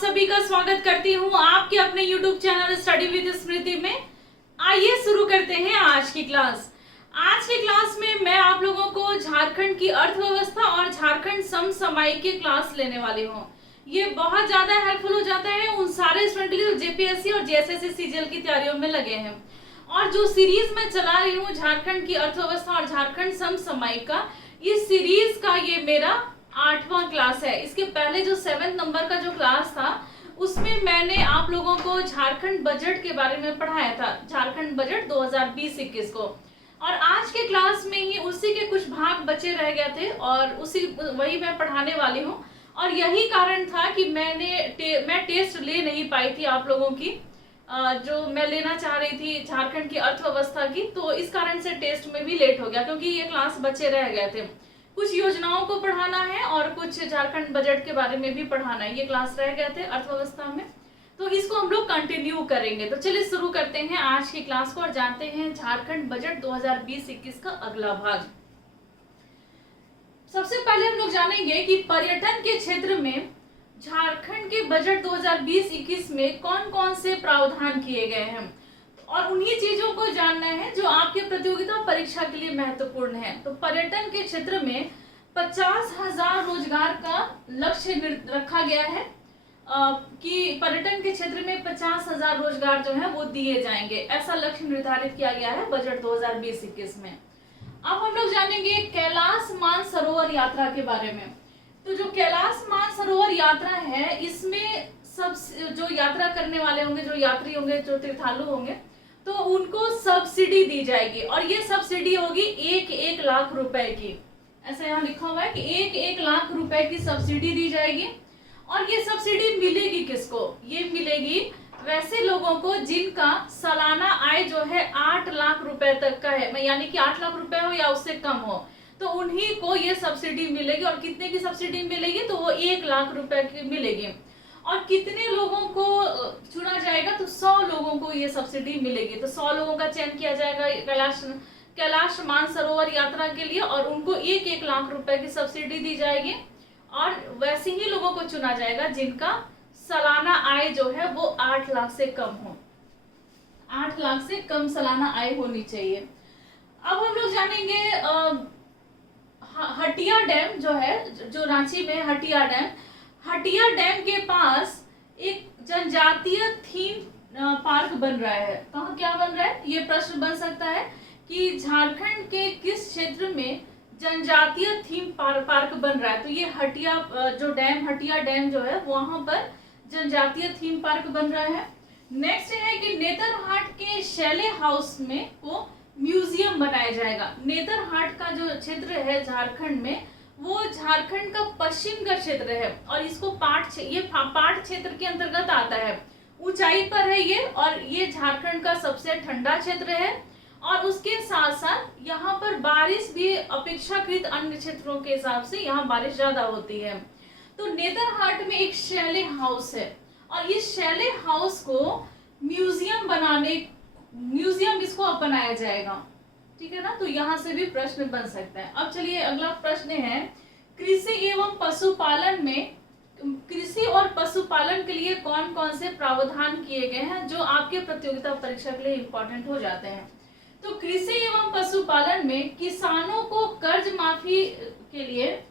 सभी का स्वागत करती हूँ आपके अपने YouTube चैनल स्टडी विद स्मृति में। आइए शुरू करते हैं आज की क्लास। आज की क्लास में मैं आप लोगों को झारखंड की अर्थव्यवस्था और झारखंड समसामयिक की क्लास लेने वाली हूँ। ये बहुत ज्यादा हेल्पफुल हो जाता है उन सारे स्टूडेंट के लिए जो जेपीएससी और जेएसएससी सीजीएल की तैयारियों में लगे हैं। और जो सीरीज मैं चला रही हूँ झारखंड की अर्थव्यवस्था और झारखंड समसामयिक का, इस सीरीज का ये मेरा 8वां क्लास है। इसके पहले जो 7 नंबर का जो क्लास था उसमें मैंने आप लोगों को झारखंड बजट के बारे में पढ़ाया था, झारखंड बजट 2020-21 को। और आज के क्लास में ही उसी के कुछ भाग बचे रह गए थे और वही मैं पढ़ाने वाली हूँ। और यही कारण था कि मैं टेस्ट ले नहीं पाई थी आप लोगों की, जो मैं लेना चाह रही थी झारखंड की अर्थव्यवस्था की, तो इस कारण से टेस्ट में भी लेट हो गया क्योंकि ये क्लास बचे रह गए थे। कुछ योजनाओं को पढ़ाना है और कुछ झारखंड बजट के बारे में भी पढ़ाना है, ये क्लास रह गए थे अर्थव्यवस्था में, तो इसको हम लोग कंटिन्यू करेंगे। तो चलिए शुरू करते हैं आज की क्लास को और जानते हैं झारखंड बजट 2020-21 का अगला भाग। सबसे पहले हम लोग जानेंगे कि पर्यटन के क्षेत्र में झारखंड के बजट 2020-21 में कौन कौन से प्रावधान किए गए हैं, और उन्हीं चीजों को जानना है जो आपके प्रतियोगिता परीक्षा के लिए महत्वपूर्ण है। तो पर्यटन के क्षेत्र में 50,000 रोजगार का लक्ष्य रखा गया है कि पर्यटन के क्षेत्र में 50,000 रोजगार जो है वो दिए जाएंगे, ऐसा लक्ष्य निर्धारित किया गया है बजट 2020-21 में। अब हम लोग जानेंगे कैलाश मानसरोवर यात्रा के बारे में। तो जो कैलाश मानसरोवर यात्रा है, इसमें सब जो यात्रा करने वाले होंगे, जो यात्री होंगे, जो तीर्थालु होंगे, तो उनको सब्सिडी दी जाएगी। और ये सब्सिडी होगी 1-1 लाख रुपए की। ऐसा यहाँ लिखा हुआ है कि 1-1 लाख रुपए की सब्सिडी दी जाएगी। और ये सब्सिडी मिलेगी किसको? ये मिलेगी वैसे लोगों को जिनका सालाना आय जो है 8 लाख रुपए तक का है, यानी कि 8 लाख रुपए हो या उससे कम हो, तो उन्हीं को ये सब्सिडी मिलेगी। और कितने की सब्सिडी मिलेगी? तो वो 1 लाख रुपए की मिलेगी। और कितने लोगों को चुना जाएगा? तो 100 लोगों को ये सब्सिडी मिलेगी। तो 100 लोगों का चयन किया जाएगा कैलाश मानसरोवर यात्रा के लिए, और उनको 1-1 लाख रुपए की सब्सिडी दी जाएगी। और वैसे ही लोगों को चुना जाएगा जिनका सालाना आय जो है वो 8 लाख से कम हो, 8 लाख से कम सालाना आय होनी चाहिए। अब हम लोग जानेंगे हटिया डैम जो है, जो रांची में हटिया डैम के पास एक जनजातीय थीम पार्क बन रहा है। कहाँ क्या बन रहा है? ये प्रश्न बन सकता है कि झारखंड के किस क्षेत्र में जनजातीय थीम पार्क बन रहा है। तो ये हटिया डैम जो है वहां पर जनजातीय थीम पार्क बन रहा है। नेक्स्ट है कि नेतरहाट के शैले हाउस में को म्यूजियम बनाया जाएगा। नेतरहाट का जो क्षेत्र है झारखंड में, वो झारखंड का पश्चिम का क्षेत्र है और इसको पाट क्षेत्र के अंतर्गत आता है। ऊंचाई पर है ये, और ये झारखंड का सबसे ठंडा क्षेत्र है। और उसके साथ साथ यहाँ पर बारिश भी अपेक्षाकृत अन्य क्षेत्रों के हिसाब से यहाँ बारिश ज्यादा होती है। तो नेतरहाट में एक शैले हाउस है और इस शैले हाउस को म्यूजियम इसको बनाया जाएगा, ठीक है ना। तो यहाँ से भी प्रश्न बन सकता है। अब चलिए अगला प्रश्न है, कृषि एवं पशुपालन में कृषि और पशुपालन के लिए कौन कौन से प्रावधान किए गए हैं जो आपके प्रतियोगिता परीक्षा के लिए इंपॉर्टेंट हो जाते हैं। तो कृषि एवं पशुपालन में किसानों को कर्ज माफी के लिए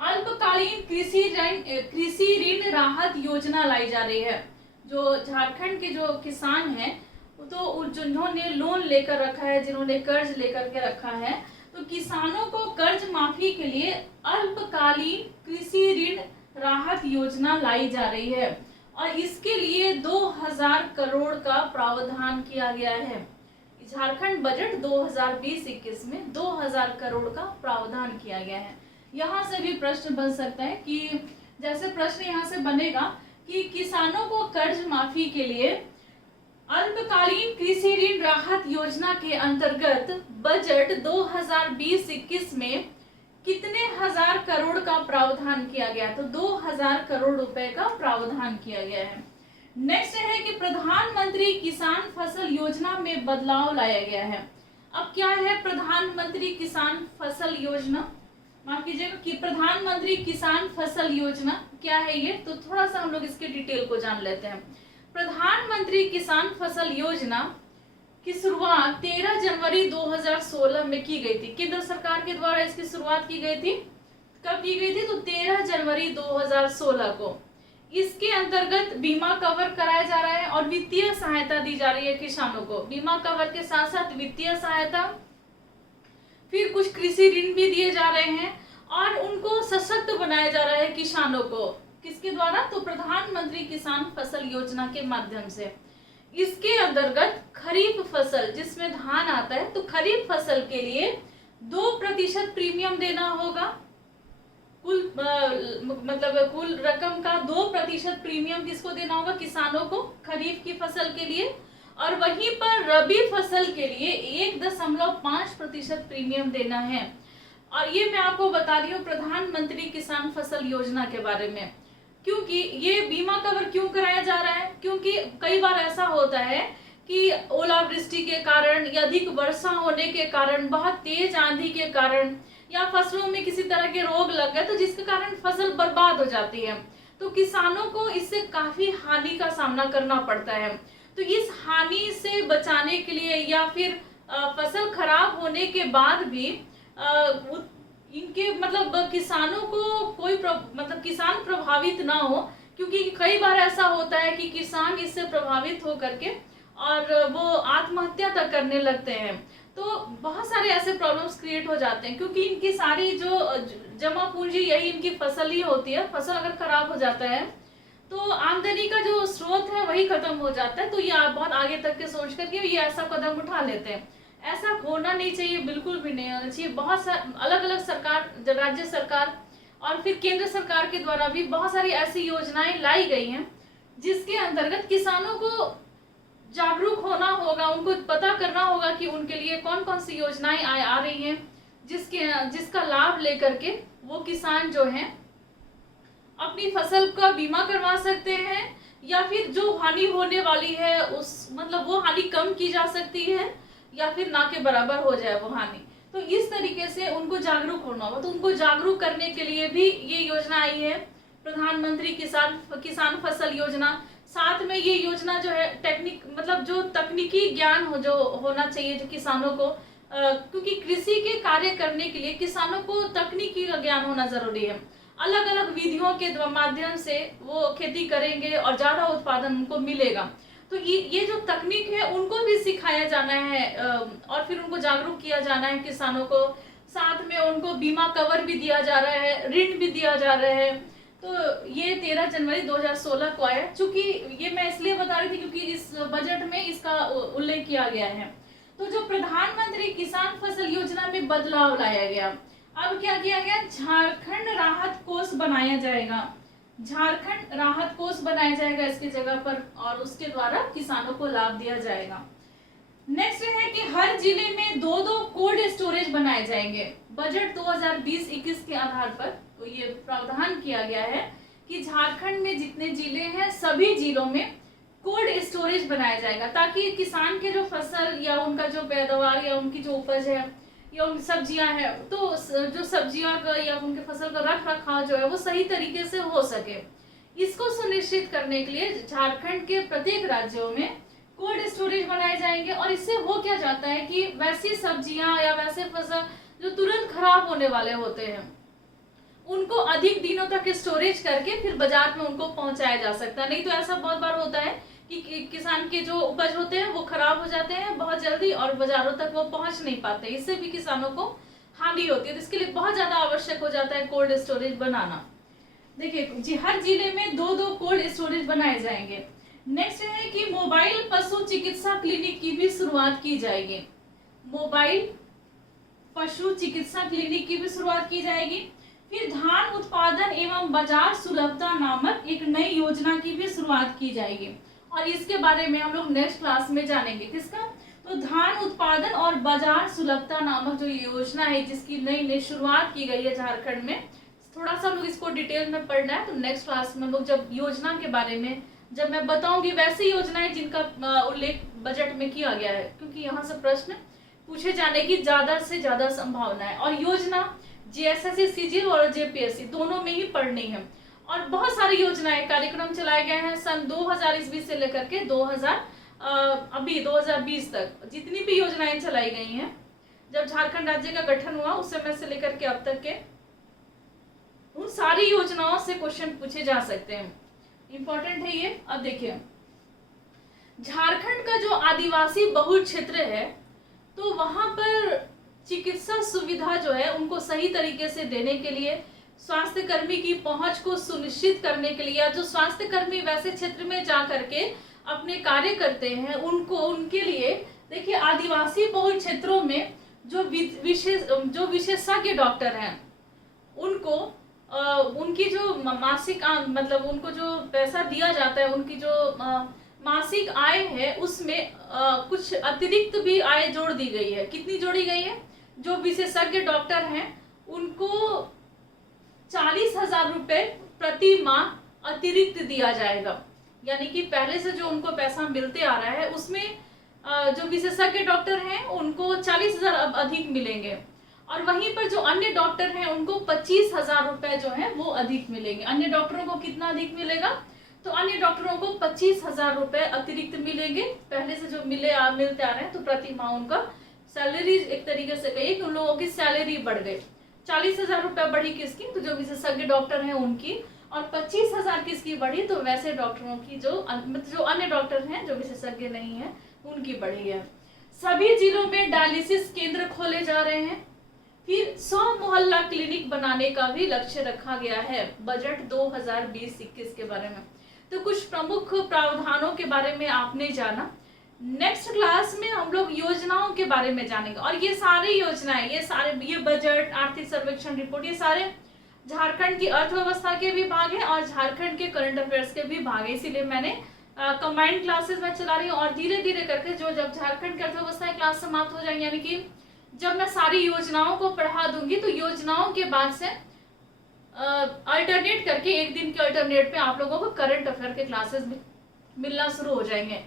अल्पकालीन कृषि ऋण राहत योजना लाई जा रही है। जो झारखंड के जो किसान हैं, तो जिन्होंने लोन लेकर रखा है, जिन्होंने कर्ज लेकर के रखा है, तो किसानों को कर्ज माफी के लिए अल्पकालीन कृषि ऋण राहत योजना लाई जा रही है। और इसके लिए 2000 करोड़ का प्रावधान किया गया है। झारखंड बजट 2020-21 में 2000 करोड़ का प्रावधान किया गया है। यहाँ से भी प्रश्न बन सकता है कि जैसे प्रश्न यहाँ से बनेगा कि किसानों को कर्ज माफी के लिए अल्पकालीन कृषि ऋण राहत योजना के अंतर्गत बजट 2020-21 में कितने हजार करोड़ का प्रावधान किया गया? तो 2000 करोड़ रुपए का प्रावधान किया गया है। नेक्स्ट है कि प्रधानमंत्री किसान फसल योजना में बदलाव लाया गया है। अब क्या है प्रधानमंत्री किसान फसल योजना? माफ कीजिएगा, कि प्रधानमंत्री किसान फसल योजना क्या है ये, तो थोड़ा सा हम लोग इसके डिटेल को जान लेते हैं। प्रधानमंत्री किसान फसल योजना की शुरुआत 13 जनवरी 2016 में की गई थी। केंद्र सरकार के द्वारा इसकी शुरुआत की गई थी। कब की गई थी? तो 13 जनवरी 2016 को। इसके अंतर्गत बीमा कवर कराया जा रहा है और वित्तीय सहायता दी जा रही है किसानों को। बीमा कवर के साथ साथ वित्तीय सहायता, फिर कुछ कृषि ऋण भी दिए जा रहे हैं और उनको सशक्त बनाया जा रहा है किसानों को। किसके द्वारा? तो प्रधानमंत्री किसान फसल योजना के माध्यम से। इसके अंतर्गत खरीफ फसल जिसमें धान आता है, तो खरीफ फसल के लिए 2% प्रीमियम देना होगा। कुल मतलब कुल रकम का 2% प्रीमियम किसको देना होगा? किसानों को, खरीफ की फसल के लिए। और वहीं पर रबी फसल के लिए 1.5% प्रीमियम देना है। और ये मैं आपको बता रही हूँ प्रधानमंत्री किसान फसल योजना के बारे में, क्योंकि ये बीमा कवर क्यों कराया जा रहा है? क्योंकि कई बार ऐसा होता है कि ओलावृष्टि के कारण या अधिक वर्षा होने के कारण, बहुत तेज आंधी के कारण, या फसलों में किसी तरह के रोग लग गए तो जिसके कारण फसल बर्बाद हो जाती है, तो किसानों को इससे काफी हानि का सामना करना पड़ता है। तो इस हानि से बचाने के लिए या फिर फसल खराब होने के बाद भी इनके मतलब किसानों को कोई मतलब किसान प्रभावित ना हो, क्योंकि कई बार ऐसा होता है कि किसान इससे प्रभावित हो करके और वो आत्महत्या तक करने लगते हैं। तो बहुत सारे ऐसे प्रॉब्लम्स क्रिएट हो जाते हैं, क्योंकि इनकी सारी जो जमा पूंजी यही इनकी फसल ही होती है। फसल अगर खराब हो जाता है तो आमदनी का जो स्रोत है वही खत्म हो जाता है। तो ये बहुत आगे तक के सोच करके ये ऐसा कदम उठा लेते हैं। ऐसा होना नहीं चाहिए, बिल्कुल भी नहीं होना चाहिए। बहुत अलग अलग सरकार, राज्य सरकार और फिर केंद्र सरकार के द्वारा भी बहुत सारी ऐसी योजनाएं लाई गई हैं जिसके अंतर्गत किसानों को जागरूक होना होगा, उनको पता करना होगा कि उनके लिए कौन कौन सी योजनाएं आ रही हैं, जिसका लाभ लेकर के वो किसान जो हैं अपनी फसल का बीमा करवा सकते हैं, या फिर जो हानि होने वाली है उस मतलब वो हानि कम की जा सकती है, या फिर ना के बराबर हो जाए वो हानि। तो इस तरीके से उनको जागरूक होना होगा। तो उनको जागरूक करने के लिए भी ये योजना आई है, प्रधानमंत्री किसान फसल योजना। साथ में ये योजना जो है मतलब जो तकनीकी ज्ञान जो होना चाहिए जो किसानों को, क्योंकि कृषि के कार्य करने के लिए किसानों को तकनीकी का ज्ञान होना जरूरी है। अलग अलग विधियों के माध्यम से वो खेती करेंगे और ज्यादा उत्पादन उनको मिलेगा। तो ये जो तकनीक है उनको भी सिखाया जाना है और फिर उनको जागरूक किया जाना है किसानों को। साथ में उनको बीमा कवर भी दिया जा रहा है, ऋण भी दिया जा रहा है। तो ये 13 जनवरी 2016 को आया। चूंकि ये मैं इसलिए बता रही थी क्योंकि इस बजट में इसका उल्लेख किया गया है। तो जो प्रधानमंत्री किसान फसल योजना में बदलाव लाया गया, अब क्या किया गया? झारखंड राहत कोष बनाया जाएगा। झारखंड राहत कोष बनाया जाएगा इसकी जगह पर, और उसके द्वारा किसानों को लाभ दिया जाएगा। नेक्स्ट है कि हर जिले में 2-2 कोल्ड स्टोरेज बनाए जाएंगे। बजट 2020-21 के आधार पर तो ये प्रावधान किया गया है कि झारखंड में जितने जिले हैं सभी जिलों में कोल्ड स्टोरेज बनाया जाएगा, ताकि किसान के जो फसल या उनका जो पैदावार या उनकी जो उपज है या उनकी सब्जियां हैं, तो जो सब्जियां का या उनके फसल का रख रखाव जो है वो सही तरीके से हो सके। इसको सुनिश्चित करने के लिए झारखंड के प्रत्येक राज्यों में कोल्ड स्टोरेज बनाए जाएंगे। और इससे हो क्या जाता है कि वैसी सब्जियां या वैसे फसल जो तुरंत खराब होने वाले होते हैं उनको अधिक दिनों तक स्टोरेज करके फिर बाजार में उनको पहुंचाया जा सकता है। नहीं तो ऐसा बहुत बार होता है कि किसान के जो उपज होते हैं वो खराब हो जाते हैं बहुत जल्दी और बाजारों तक वो पहुंच नहीं पाते। इससे भी किसानों को हानि होती है। तो इसके लिए बहुत ज्यादा आवश्यक हो जाता है कोल्ड स्टोरेज बनाना। देखिए जी, हर जिले में 2-2 कोल्ड स्टोरेज बनाए जाएंगे। नेक्स्ट है कि मोबाइल पशु चिकित्सा क्लिनिक की भी शुरुआत की जाएगी। मोबाइल पशु चिकित्सा क्लिनिक की भी शुरुआत की जाएगी। फिर धान उत्पादन एवं बाजार सुलभता नामक एक नई योजना की भी शुरुआत की जाएगी, और इसके बारे में हम लोग नेक्स्ट क्लास में जानेंगे। किसका? तो धान उत्पादन और बाजार सुलभता नामक जो योजना है जिसकी नई शुरुआत की गई है झारखंड में, थोड़ा सा हम लोग इसको डिटेल में पढ़ना है। तो नेक्स्ट क्लास में हम लोग जब योजना के बारे में जब मैं बताऊंगी वैसी योजनाएं जिनका उल्लेख बजट में किया गया है, क्योंकि यहाँ से प्रश्न पूछे जाने की ज्यादा से ज्यादा संभावना है। और योजना जेएसएससी सीजीएल और जेपीएससी दोनों में ही पढ़नी है। और बहुत सारी योजनाएं कार्यक्रम चलाए गए हैं सन 2000 ईस्वी से लेकर के 2020 तक जितनी भी योजनाएं चलाई गई हैं, जब झारखंड राज्य का गठन हुआ उस समय से लेकर के अब तक के उन सारी योजनाओं से क्वेश्चन पूछे जा सकते हैं। इंपॉर्टेंट है ये। अब देखिए, झारखंड का जो आदिवासी बहुल क्षेत्र है तो वहां पर चिकित्सा सुविधा जो है उनको सही तरीके से देने के लिए, स्वास्थ्य कर्मी की पहुंच को सुनिश्चित करने के लिए, या जो स्वास्थ्य कर्मी वैसे क्षेत्र में जा करके अपने कार्य करते हैं उनके लिए देखिए, आदिवासी बहुल क्षेत्रों में जो विशेषज्ञ डॉक्टर हैं उनको उनकी जो मासिक मतलब उनको जो पैसा दिया जाता है, उनकी जो मासिक आय है उसमें कुछ अतिरिक्त भी आय जोड़ दी गई है। कितनी जोड़ी गई है? जो विशेषज्ञ डॉक्टर हैं उनको 40,000 रुपए प्रति माह अतिरिक्त दिया जाएगा। यानी कि पहले से जो उनको पैसा मिलते आ रहा है उसमें जो विशेषज्ञ डॉक्टर हैं उनको 40,000 अब अधिक मिलेंगे, और वहीं पर जो अन्य डॉक्टर हैं उनको 25,000 रुपए जो है वो अधिक मिलेंगे। अन्य डॉक्टरों को कितना अधिक मिलेगा? तो अन्य डॉक्टरों को 25,000 रुपए अतिरिक्त मिलेंगे पहले से जो मिलते आ रहे हैं। तो प्रति माह उनका सैलरी, एक तरीके से कहिए कि उन लोगों की सैलरी बढ़ गई। 40,000 रुपए बढ़ी किसकी? तो जो विशेषज्ञ डॉक्टर हैं उनकी, और 25,000 किसकी बढ़ी? तो वैसे डॉक्टरों की जो अन्य डॉक्टर हैं जो विशेषज्ञ नहीं है उनकी बढ़ी है। सभी जिलों में डायलिसिस केंद्र खोले जा रहे हैं। फिर 100 मोहल्ला क्लिनिक बनाने का भी लक्ष्य रखा गया है बजट 2020-21 के बारे में। तो कुछ प्रमुख प्रावधानों के बारे में आपने जाना। नेक्स्ट क्लास में हम लोग योजनाओं के बारे में जानेंगे, और ये सारी योजनाएं, ये बजट, आर्थिक सर्वेक्षण रिपोर्ट, ये सारे झारखंड की अर्थव्यवस्था के भी भाग हैं और झारखंड के करंट अफेयर्स के भी भाग है। इसीलिए मैंने कंबाइंड क्लासेस में चला रही हूँ, और धीरे धीरे करके जब झारखंड की अर्थव्यवस्था की क्लास समाप्त हो जाएंगे, यानी कि जब मैं सारी योजनाओं को पढ़ा दूंगी तो योजनाओं के बाद से अल्टरनेट करके एक दिन के अल्टरनेट पे आप लोगों को करंट अफेयर के क्लासेस मिलना शुरू हो जाएंगे।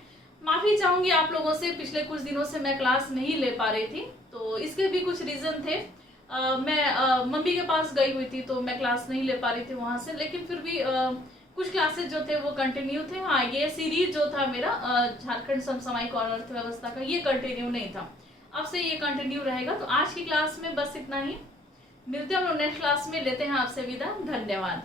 माफी चाहूंगी आप लोगों से, पिछले कुछ दिनों से मैं क्लास नहीं ले पा रही थी, तो इसके भी कुछ रीजन थे। मैं मम्मी के पास गई हुई थी तो मैं क्लास नहीं ले पा रही थी वहां से, लेकिन फिर भी कुछ क्लासेस जो थे वो कंटिन्यू थे। हाँ, ये सीरीज जो था मेरा झारखंड समसामयिक और अर्थव्यवस्था का, ये कंटिन्यू नहीं था, अब से ये कंटिन्यू रहेगा। तो आज की क्लास में बस इतना ही, मिलते हैं हम लोग नेक्स्ट क्लास में, लेते हैं आपसे विदा। धन्यवाद।